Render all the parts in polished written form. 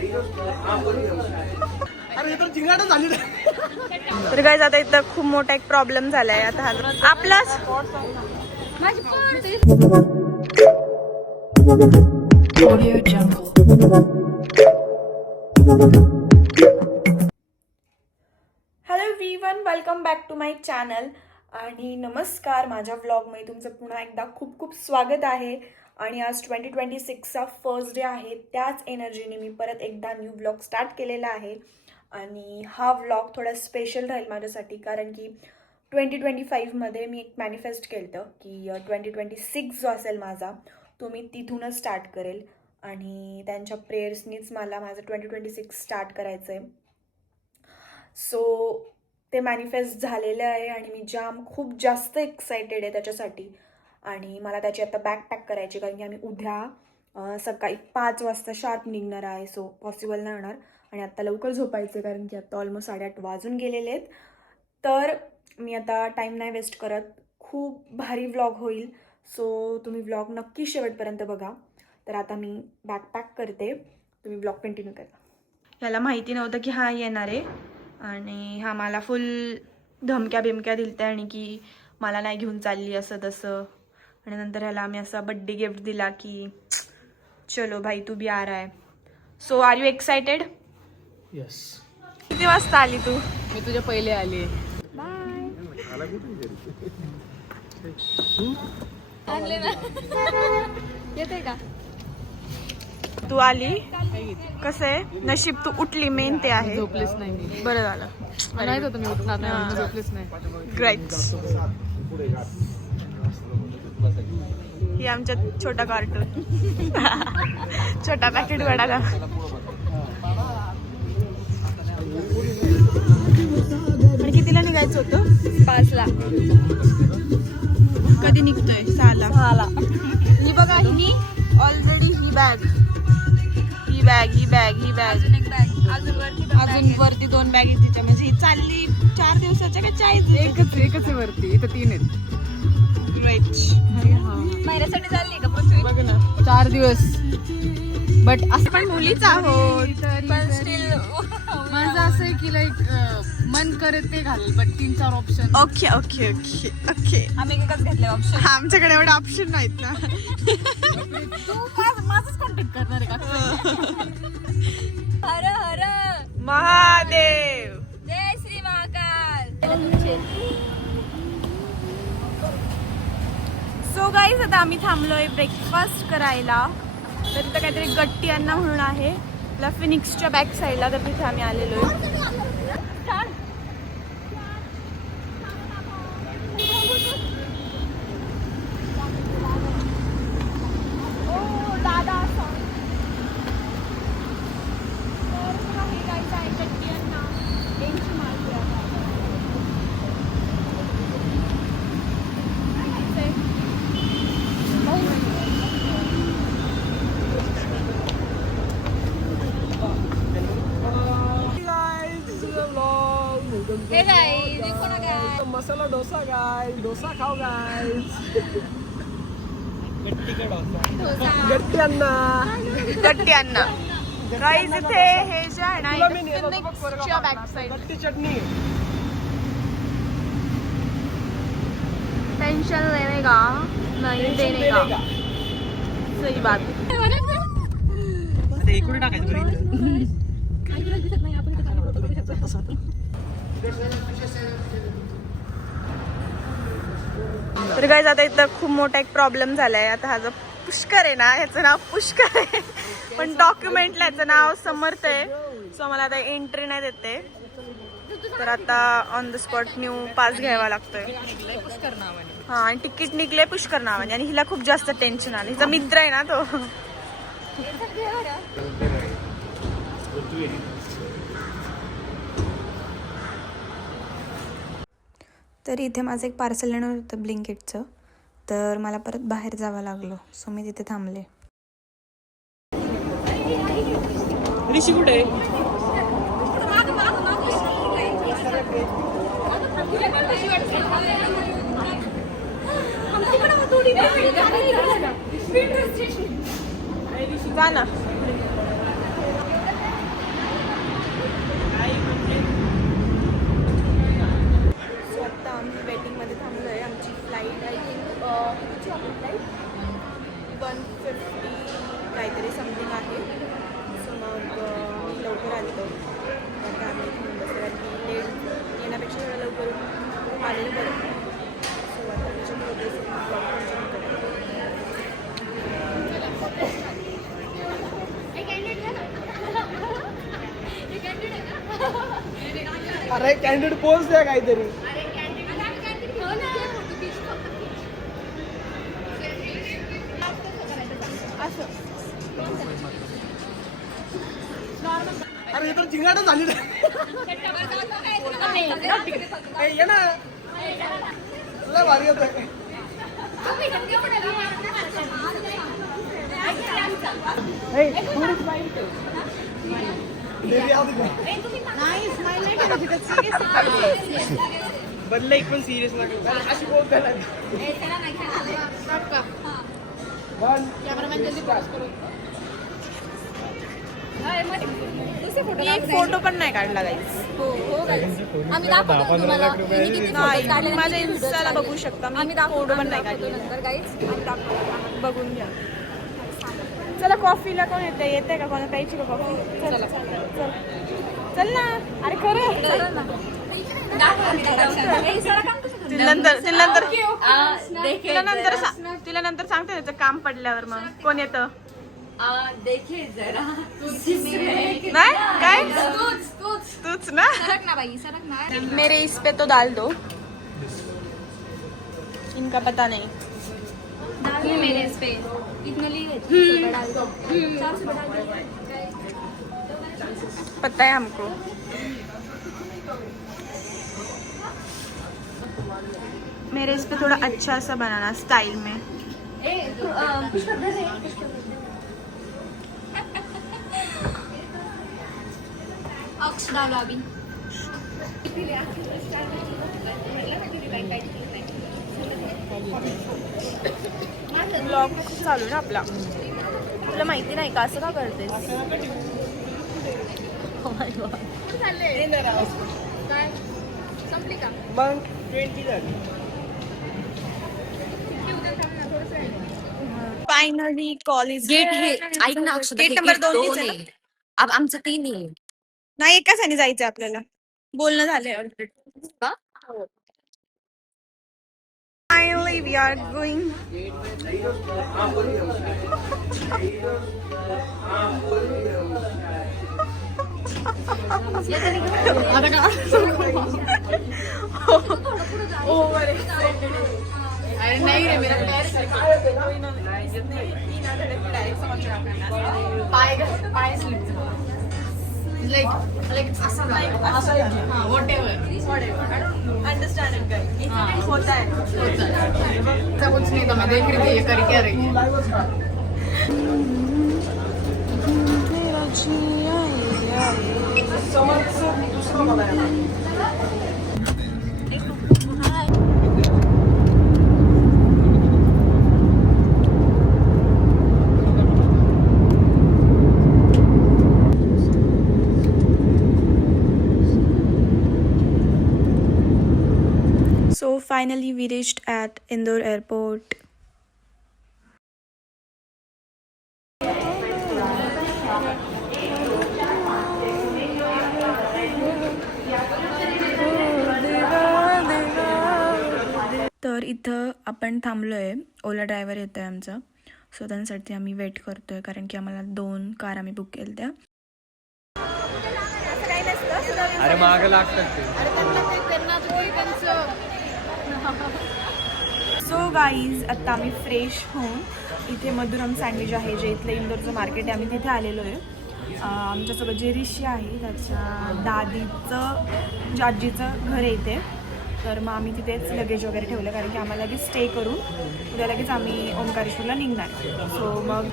तर काय आता इथं खूप मोठा एक प्रॉब्लेम झालाय आता हा आपलाच hello everyone, welcome back to my channel आणि नमस्कार. माझ्या व्लॉगमध्ये तुमचं पुन्हा एकदा खूप खूप स्वागत आहे. आणि आज 2026चा फर्स्ट डे आहे. त्याच एनर्जीने मी परत एकदा न्यू व्लॉग स्टार्ट केलेला आहे. आणि हा व्लॉग थोडा स्पेशल राहील माझ्यासाठी, कारण की 2025मध्ये मी एक मॅनिफेस्ट केलं होतं की 2026 जो असेल माझा तो मी तिथूनच स्टार्ट करेल. आणि त्यांच्या प्रेयर्सनीच मला माझं 2026 स्टार्ट करायचं आहे. सो ते मॅनिफेस्ट झालेलं आहे आणि मी खूप जास्त एक्सायटेड आहे त्याच्यासाठी. आणि मला त्याची आता बॅग पॅक करायची, कारण की आम्ही उद्या सकाळी 5 वाजता शार्प निघणार आहे. सो पॉसिबल नाही होणार आणि आत्ता लवकर झोपायचं, कारण की आत्ता ऑलमोस्ट 8:30 वाजून गेलेले आहेत. तर मी आता टाईम नाही वेस्ट करत. खूप भारी व्लॉग होईल. सो तुम्ही व्लॉग नक्की शेवटपर्यंत बघा. तर आता मी बॅग पॅक करते, तुम्ही व्लॉग कंटिन्यू करा. याला माहिती नव्हतं की हा येणार आहे आणि हा मला फुल धमक्या बिमक्या दिलत्या आणि की मला नाही घेऊन चालली असं तसं. आणि नंतर ह्याला आम्ही असा बड्डे गिफ्ट दिला की चलो भाई तू भी आ रहा है. So are you excited? Yes. किती वाजता आली तू? मी तुझ्या पहिले आली. बाय. येते का तू आली, कसं आहे नशीब तू उठली, मेन ते आहे. झोपलेच नाही मी. बरं झालं. नाही होतं मी उठणार नाही, झोपलेच नाही. ग्रेट. ही आमच्या छोटा कार्टून छोटा पॅकेट वडाला. आणि कितीला निघायचं होतं? 5ला. कधी निघतोय? 6ला. ही बघा, ही ऑलरेडी ही बॅग अजून वरती 2 बॅग आहेत तिच्या. म्हणजे ही चालली 4 दिवसाच्या का 40 दिवसाच्या? एकच आहे वरती, इथं 3 आहेत. महिन्यासाठी चालली का पृथ्वी? बघ ना, 4 दिवस. बट असं पण मुलीच आहोत. पण स्टील माझं असं आहे की लाईक मन करत ते घालेल, but 3-4 option. Okay okay okay okay. आम्ही एकच घेतले ऑप्शन. आमच्याकडे एवढे ऑप्शन नाहीत ना. तू माझंच कॉन्टॅक्ट करणार आहे का? हर हर महादेव. जय श्री महाकाल. सो गाईज, आता आम्ही थांबलोय ब्रेकफास्ट करायला. तर तिथं काहीतरी गट्टी अण्णा म्हणून आहे आपला फिनिक्सच्या बॅक साईडला. तर तिथे आम्ही आलेलो आहे. मसाला डोसा गाइस, डोसा खाओ गाइस. गट्टी अन्ना गाईज इथे हे जे आहे ना, फिनिक्सच्या बॅक साईड. गट्टी चटनी. टेंशन लेने का नहीं देने का. सही बात. इकडे टाकायचं. तर गाईज आता इथं खूप मोठा एक प्रॉब्लेम झालाय. आता हा जो पुष्कर आहे ना, ह्याचं नाव पुष्कर आहे, पण डॉक्युमेंटला ह्याचं नाव समर्थ आहे. सो मला आता एंट्री नाही देते. तर आता on the spot new pass घ्यावा लागतोय. पुष्कर नावाने. हा, आणि तिकीट निघले पुष्कर नावाने. आणि हिला खूप जास्त टेन्शन आलं. हिचा मित्र आहे ना तो. तर इथे माझं एक पार्सल येणार होतं ब्लिंकिटचं. तर मला परत बाहेर जावं लागलं. सो मी तिथे थांबले. ऋषी कुठे? जा ना. अरे कॅन्डिडेट पोच द्या काहीतरी. अरे हे तर झिंगाटच झाली ना. ए, ये ना तुला भारी होत आहे. बदला एक पण सिरियस नाही अशी बोल त्याला. एक फोटो पण नाही काढला गाईस. आम्ही दाखवतो तुम्हाला हिने किती photos काढले. माझ्या इन्स्टाला बघू शकता. आम्ही फोटो पण नाही काढले. नंतर गाईज आम्ही दाखवतो. बघून घ्या. चला कॉफीला कोण येते का कोणा प्यायची का कॉफी? चल चल ना. अरे खरं तिला नंतर सांगते त्याचं काम पडल्यावर मग कोण येतं. नाही काय तूच ना. सरक ना बाई, सरक ना. मेरे इस पे तो डाल दो. इनका पता नहीं. डाल दो मेरे इस पे. इतना लिए छोटा डाल दो. 400 डाल दो. पता है हमको. मेरे इस पे थोड़ा अच्छा सा बनाना स्टाइल में. ऑक्स डालो अभी. ब्लॉग चालू ना आपला. तुला माहिती नाही का असं का करतेस. काय संपली का? मग 20 झाली. फायनली कॉलेज गेट हे ऐक ना अक्षता, गेट हे नंबर गेट 2 दोन आहे. अब आमचं 3 आहे. नाही एकाच आणि जायचं आपल्याला. बोलणं झालंय ऑलरेडी. का? Finally we are going. अरे नाही रे मेरा पाय स्लिप लाईक असं वॉट Understand it guys. होता है. कुछ नहीं था, मैं देख रही थी ये कर क्या रही है. So finally we reached at Indore airport. तर इथं आपण थांबलोय. ओला ड्रायव्हर येत आहे आमचा. सो त्यांसाठी आम्ही वेट करतोय कारण की आम्हाला 2 कार आम्ही बुक केल्या त्या. अरे माग लागतात ते. सो गाईज आता आम्ही फ्रेश होऊन इथे मधुरम सँडविच आहे जे इथलं इंदोरचं मार्केट आहे आम्ही तिथे आलेलो आहे. आमच्यासोबत जे ऋषी आहे त्याच्या दादीचं जे आजीचं घर आहे इथे. तर मग आम्ही तिथेच लगेज वगैरे ठेवलं कारण की आम्हाला लगेच स्टे करून उद्या लगेच आम्ही ओंकारेश्वरला निघणार. सो मग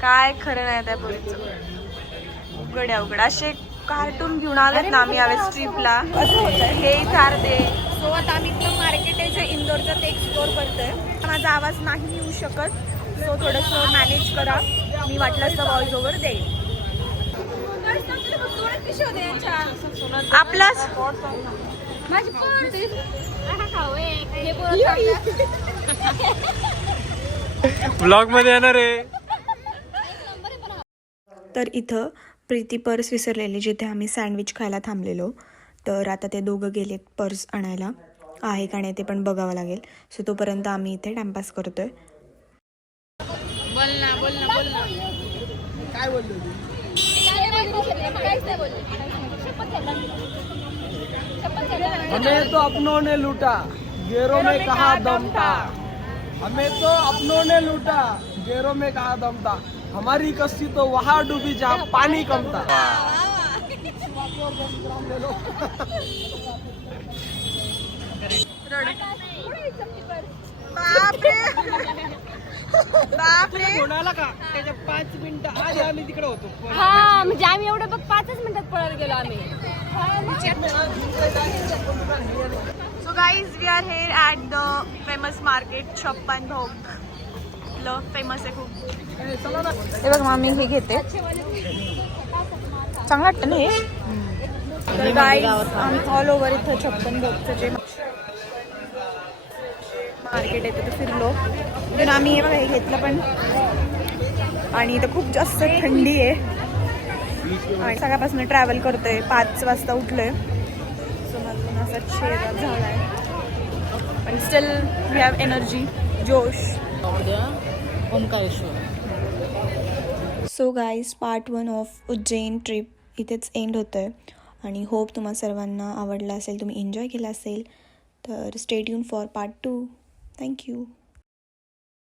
काय खरं नाही त्या पोरीचं. उघड अवघड असे कार्टून घेऊन आलेत ना आम्ही यावेळेस ट्रिपला. हे चार दे. सो आता आम्ही इथलं मार्केट आहे जे इंदोरचं ते एक्सप्लोर करतोय. माझा आवाज नाही येऊ शकत सो थोडंसं मॅनेज करा. मी वाटलं तर व्हॉइस ओव्हर देईल. आपलाच माझी पर्स. हे ब्लॉग मध्ये येणार आहे. तर इथं प्रीती पर्स विसरलेली जिथे आम्ही सँडविच खायला थांबलेलो. तर आता ते दोघं गेलेत पर्स आणायला. आहे का नाही ते पण बघावं लागेल. सो तोपर्यंत आम्ही इथे टाइमपास करतोय. बोल ना काय बोललो हमें तो अपनों ने लूटा गेरों में कहा दम था. हमें तो अपनों ने लूटा गेरों में कहा दम था. हमारी कश्ती तो वहाँ डूबी जहाँ पानी कम था. कोणाला का त्याच्या 5 मिनिटं आधी आम्ही तिकडे होतो. हा म्हणजे आम्ही एवढं बघ 5च मिनिटात पळत गेलो आम्ही. So guys we are here at the famous market Chhappan Bhog. Famous आहे खूप. हे बघ मामी हे घेते, चांगलं वाटतं ना हे. तर गाईज आम्ही ऑल ओव्हर इथं छप्पन भोगचं जे मार्केट आहे तिथं फिरलो. तर आम्ही हे बघा हे घेतलं पण. आणि इथं खूप जास्त थंडी आहे आणि सकाळपासून ट्रॅव्हल करतोय. 5 वाजता उठलोय. सो मला असा शेजार झाला आहे पण स्टील वी हॅव एनर्जी, जोश. So guys part 1 of Ujjain trip इथेच एंड होतं आहे आणि होप तुम्हा सर्वांना आवडलं असेल, तुम्ही एन्जॉय केला असेल. तर stay tune for part 2. Thank you.